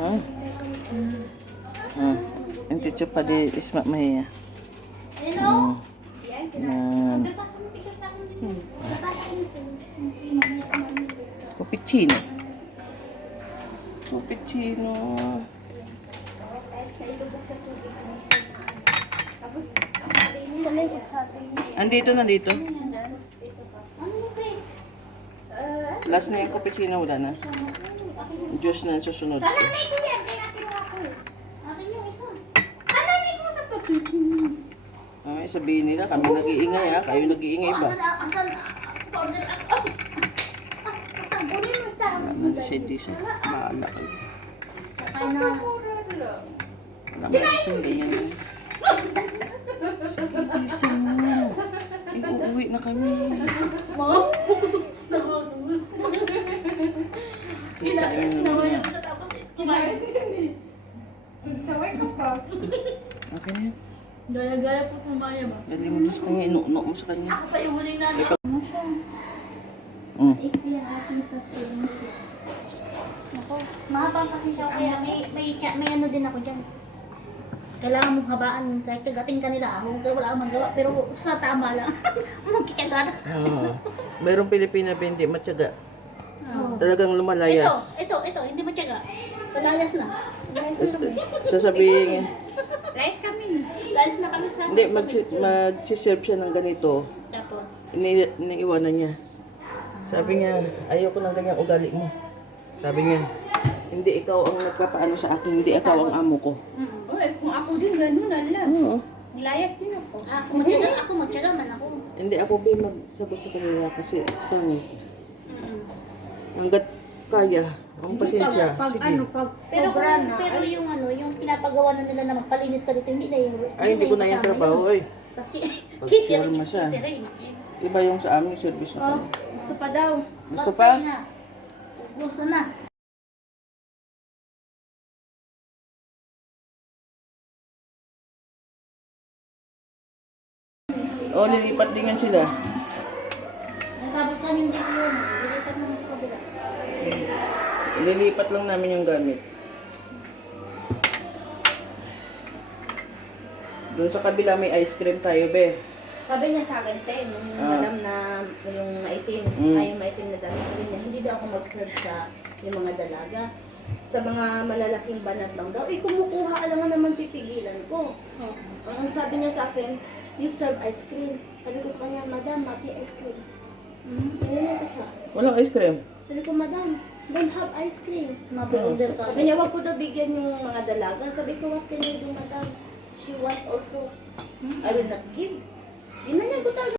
Ha? Ang teacher pa di Isma Maya. Yan. Cappuccino. Cappuccino. Andito na dito. Last na yung cappuccino, wala na. Diyos na susunod. Nanay ko yan, kaya kinuha ko. Akin yung isa. Nanay ko sa cappuccino. Ay, sabihin nila, kami nag-iingay ha. Kayo nag-iingay ba? Asan, order ako. Asan, kunin mo sa Wala na, decide-decide. Bahala kayo. Sakay na. Wala nga isang ganyan lang. Sige, bilisan mo. Uuwi na kami. Kita yun naman. Tapos, kumain. Nagsaway ka pa. Okay na yan. Gaya-gaya po kumaya ba? Dali mo doon sa kanya, inu-no mo sa kanya. Ako pa yung huling nanay. Ano siya? Iksi ang aking pasensya. Ako, mahaba kasi siya kaya may ano din ako dyan. Kailangan mong habaan kahit kagating ka nila ako. Kaya wala akong magawa pero sa tama lang. Magkikagana. Mayroong Pilipina ba hindi matyaga? Oh. Talagang lumalayas. Ito, hindi matyaga. Palayas na. Sasabihin, Layas kami. Layas na kami sa... hindi, magsiserve siya ng ganito. Tapos, Iniiwanan niya. Sabi niya, ayoko ng ganyang ugali mo. Sabi niya, hindi ikaw ang nagpapaano sa akin, hindi ikaw ang amo ko. Kung ako din gano'n, ala. Oo. Nilayas din ako. ako matyaga man ako. Hindi ako ba magsagot sa kanila kasi pangit. Hanggat kaya, ang pasensya. Pag Sige. ano, pag Pero sobra na. pero yung ano, yung pinapagawa na nila na magpalinis ka dito, hindi na yung... Ay, hindi ko na yung kasama trabaho, yun. oy. Kasi, Pag kaya firma siya. Iba yung sa aming service na Oh, kami. gusto pa daw. Gusto pa? Gusto na. O, lilipat din yan sila. Tapos lang yung dito yun. Lilipat mo sa kabila. Lilipat lang namin yung gamit. Doon sa kabila may ice cream tayo, be. Sabi niya sa akin, te, nung madam na yung maitim, ay yung maitim na dami, sabi niya, hindi daw ako mag-serve sa yung mga dalaga. Sa mga malalaking banat lang daw, kumukuha ka lang naman pipigilan ko. Ang sabi niya sa akin, you serve ice cream. Sabi ko sa kanya, madam, mati ice cream. Tinanong ko siya. Walang ice cream. Sabi ko, madam, don't have ice cream. Mapi-order ka. Sabi niya, wag ko daw bigyan yung mga dalaga. Sabi ko, what can you do, madam? She want also. I will not give. Ginanyan ko talaga.